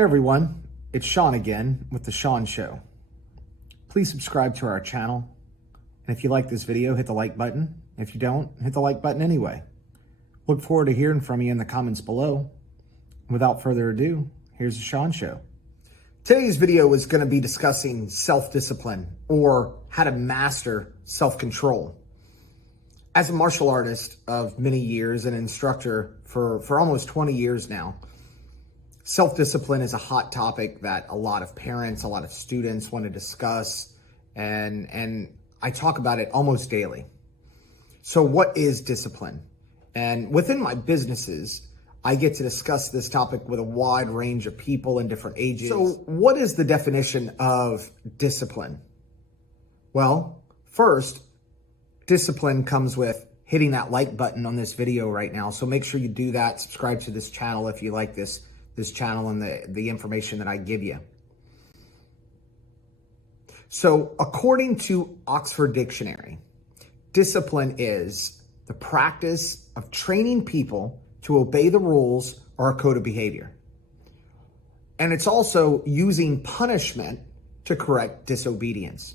Hey everyone, it's Shawn again with The Shawn Show. Please subscribe to our channel. And if you like this video, hit the like button. If you don't, hit the like button anyway. Look forward to hearing from you in the comments below. Without further ado, here's The Shawn Show. Today's video is going to be discussing self-discipline, or how to master self-control. As a martial artist of many years and instructor for almost 20 years now, self-discipline is a hot topic that a lot of parents, a lot of students want to discuss, and I talk about it almost daily. So what is discipline? And within my businesses, I get to discuss this topic with a wide range of people in different ages. So what is the definition of discipline? Well, first, discipline comes with hitting that like button on this video right now. So make sure you do that. Subscribe to this channel if you like this channel and the information that I give you. So according to Oxford Dictionary, discipline is the practice of training people to obey the rules or a code of behavior. And it's also using punishment to correct disobedience.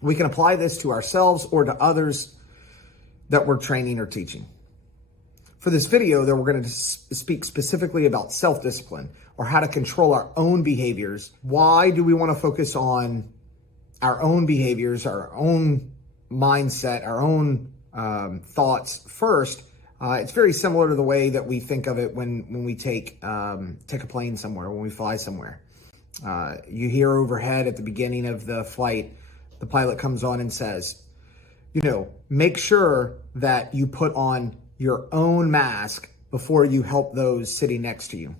We can apply this to ourselves or to others that we're training or teaching. For this video, though, we're going to speak specifically about self-discipline, or how to control our own behaviors. Why do we want to focus on our own behaviors, our own mindset, our own thoughts first? It's very similar to the way that we think of it when we take a plane somewhere, when we fly somewhere. You hear overhead at the beginning of the flight, the pilot comes on and says, make sure that you put on your own mask before you help those sitting next to you,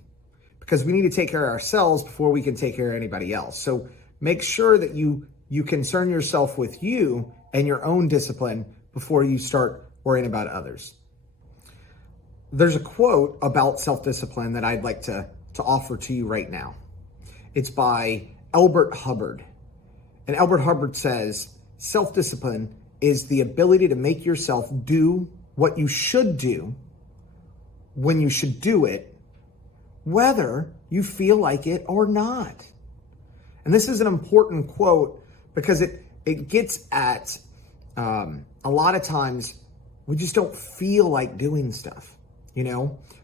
because we need to take care of ourselves before we can take care of anybody else. So make sure that you concern yourself with you and your own discipline before you start worrying about others. There's a quote about self-discipline that I'd like to offer to you right now. It's by Elbert Hubbard. And Elbert Hubbard says, self-discipline is the ability to make yourself do what you should do when you should do it, whether you feel like it or not. And this is an important quote because it gets at a lot of times we just don't feel like doing stuff,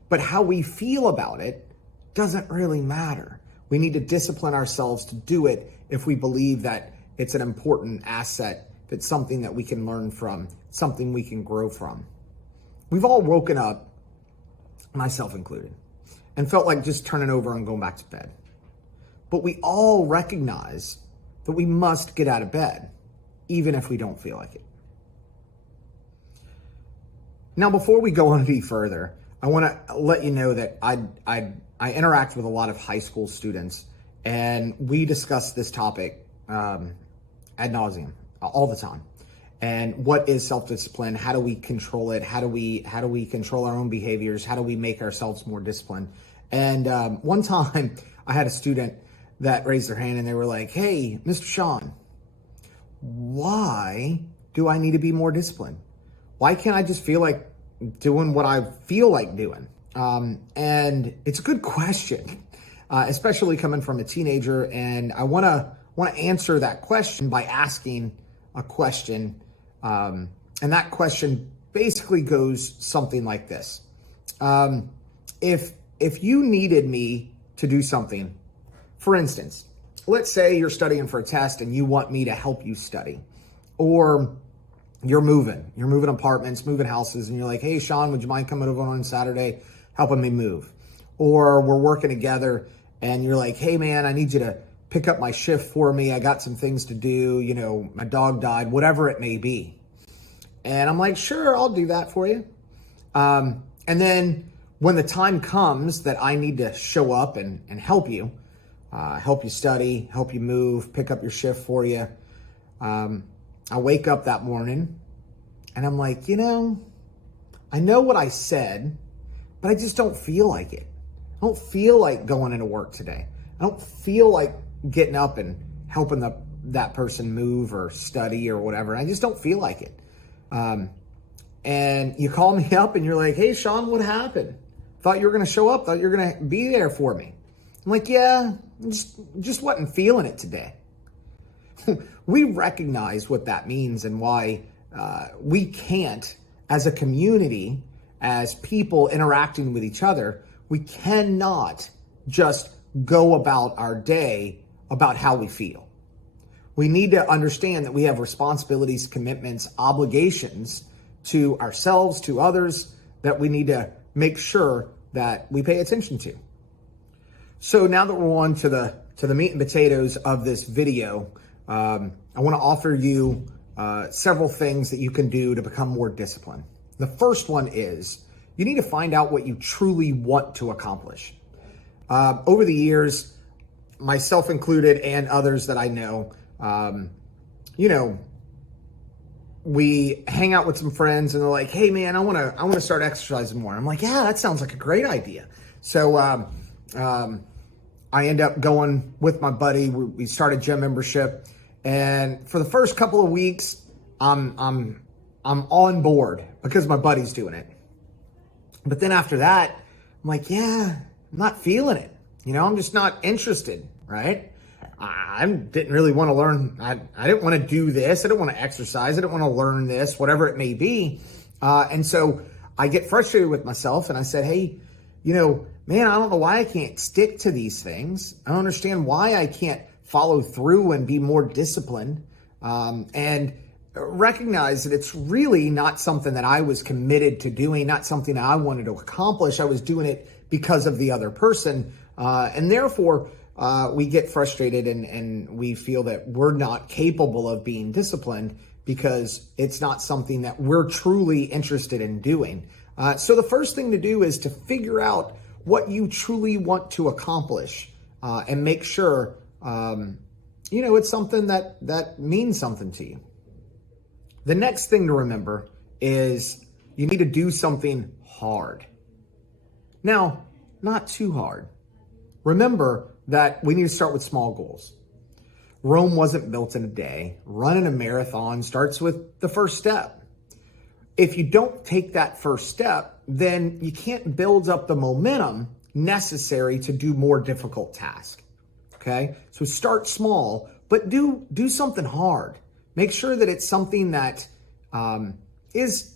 but how we feel about it doesn't really matter. We need to discipline ourselves to do it if we believe that it's an important asset, if it's something that we can learn from, something we can grow from. We've all woken up, myself included, and felt like just turning over and going back to bed. But we all recognize that we must get out of bed, even if we don't feel like it. Now, before we go on any further, I want to let you know that I interact with a lot of high school students, and we discuss this topic ad nauseum all the time. And what is self-discipline? How do we control it? How do we control our own behaviors? How do we make ourselves more disciplined? And one time I had a student that raised their hand and they were like, "Hey, Mr. Shawn, why do I need to be more disciplined? Why can't I just feel like doing what I feel like doing?" And it's a good question, especially coming from a teenager. And I want to answer that question by asking a question. And that question basically goes something like this. If you needed me to do something, for instance, let's say you're studying for a test and you want me to help you study, or you're moving apartments, moving houses, and you're like, "Hey, Shawn, would you mind coming over on Saturday, helping me move?" Or we're working together and you're like, "Hey man, I need you to pick up my shift for me. I got some things to do. My dog died," whatever it may be. And I'm like, "Sure, I'll do that for you." And then when the time comes that I need to show up and help you study, help you move, pick up your shift for you, I wake up that morning and I'm like, I know what I said, but I just don't feel like it. I don't feel like going into work today. I don't feel like getting up and helping that person move or study or whatever. I just don't feel like it. And you call me up and you're like, "Hey, Shawn, what happened? Thought you were going to show up. Thought you were going to be there for me." I'm like, yeah, just wasn't feeling it today. We recognize what that means and why we can't, as a community, as people interacting with each other, we cannot just go about our day about how we feel. We need to understand that we have responsibilities, commitments, obligations to ourselves, to others, that we need to make sure that we pay attention to. So now that we're on to the meat and potatoes of this video, I want to offer you several things that you can do to become more disciplined. The first one is you need to find out what you truly want to accomplish. Over the years, myself included and others that I know, we hang out with some friends and they're like, hey man, I want to start exercising more. I'm like, yeah, that sounds like a great idea. So, I end up going with my buddy. We started gym membership, and for the first couple of weeks, I'm on board because my buddy's doing it. But then after that, I'm like, yeah, I'm not feeling it. I'm just not interested, right? I didn't really want to learn. I didn't want to do this. I didn't want to exercise. I didn't want to learn this, whatever it may be. And so I get frustrated with myself and I said, hey, man, I don't know why I can't stick to these things. I don't understand why I can't follow through and be more disciplined. And recognize that it's really not something that I was committed to doing, not something that I wanted to accomplish. I was doing it because of the other person. And therefore, we get frustrated and we feel that we're not capable of being disciplined because it's not something that we're truly interested in doing. So the first thing to do is to figure out what you truly want to accomplish and make sure, it's something that means something to you. The next thing to remember is you need to do something hard. Now, not too hard. Remember that we need to start with small goals. Rome wasn't built in a day. Running a marathon starts with the first step. If you don't take that first step, then you can't build up the momentum necessary to do more difficult tasks. Okay? So start small, but do something hard. Make sure that it's something that is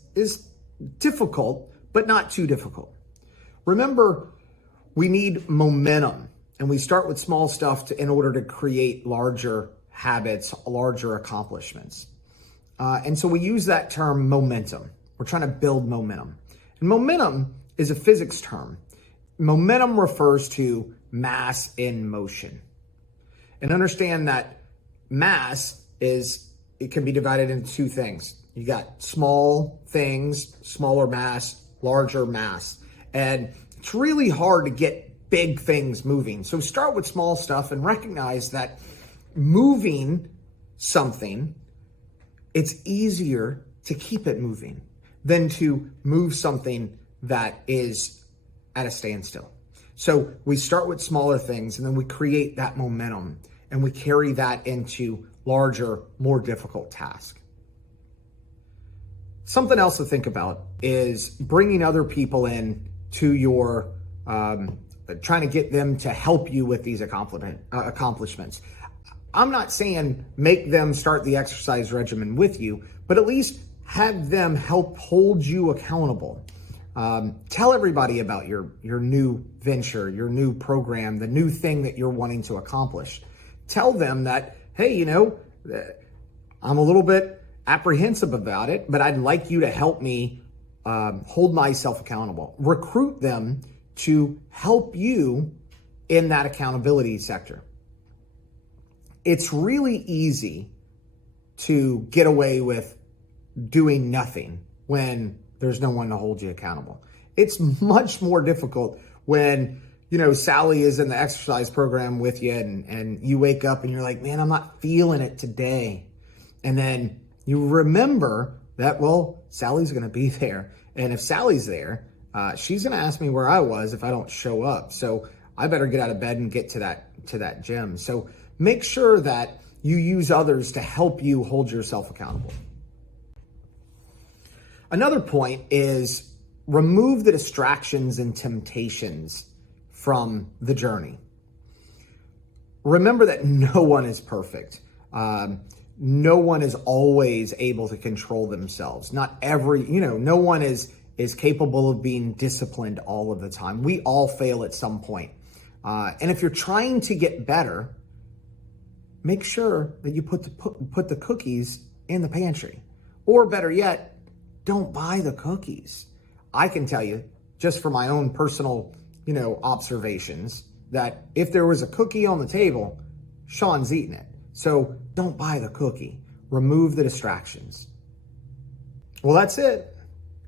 difficult, but not too difficult. Remember, we need momentum, and we start with small stuff in order to create larger habits, larger accomplishments. And so we use that term momentum. We're trying to build momentum. And momentum is a physics term. Momentum refers to mass in motion. And understand that mass it can be divided into two things. You got small things, smaller mass, larger mass. And it's really hard to get big things moving. So start with small stuff and recognize that moving something, it's easier to keep it moving than to move something that is at a standstill. So we start with smaller things and then we create that momentum and we carry that into larger, more difficult tasks. Something else to think about is bringing other people in to your, trying to get them to help you with these accomplishments. I'm not saying make them start the exercise regimen with you, but at least have them help hold you accountable. Tell everybody about your new venture, your new program, the new thing that you're wanting to accomplish. Tell them that, hey, I'm a little bit apprehensive about it, but I'd like you to help me hold myself accountable. Recruit them to help you in that accountability sector. It's really easy to get away with doing nothing when there's no one to hold you accountable. It's much more difficult when, Sally is in the exercise program with you and you wake up and you're like, man, I'm not feeling it today. And then you remember that, well, Sally's going to be there. And if Sally's there, she's going to ask me where I was if I don't show up. So I better get out of bed and get to that gym. So make sure that you use others to help you hold yourself accountable. Another point is remove the distractions and temptations from the journey. remember that no one is perfect. No one is always able to control themselves. Not every, no one is capable of being disciplined all of the time. We all fail at some point. And if you're trying to get better, make sure that you put the cookies in the pantry. Or better yet, don't buy the cookies. I can tell you, just from my own personal, observations, that if there was a cookie on the table, Shawn's eating it. So don't buy the cookie. Remove the distractions. Well, that's it.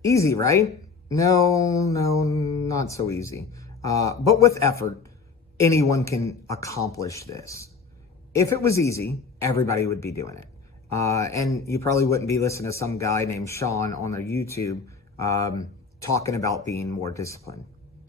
Easy, right? No, not so easy. But with effort, anyone can accomplish this. If it was easy, everybody would be doing it. And you probably wouldn't be listening to some guy named Shawn on their YouTube talking about being more disciplined.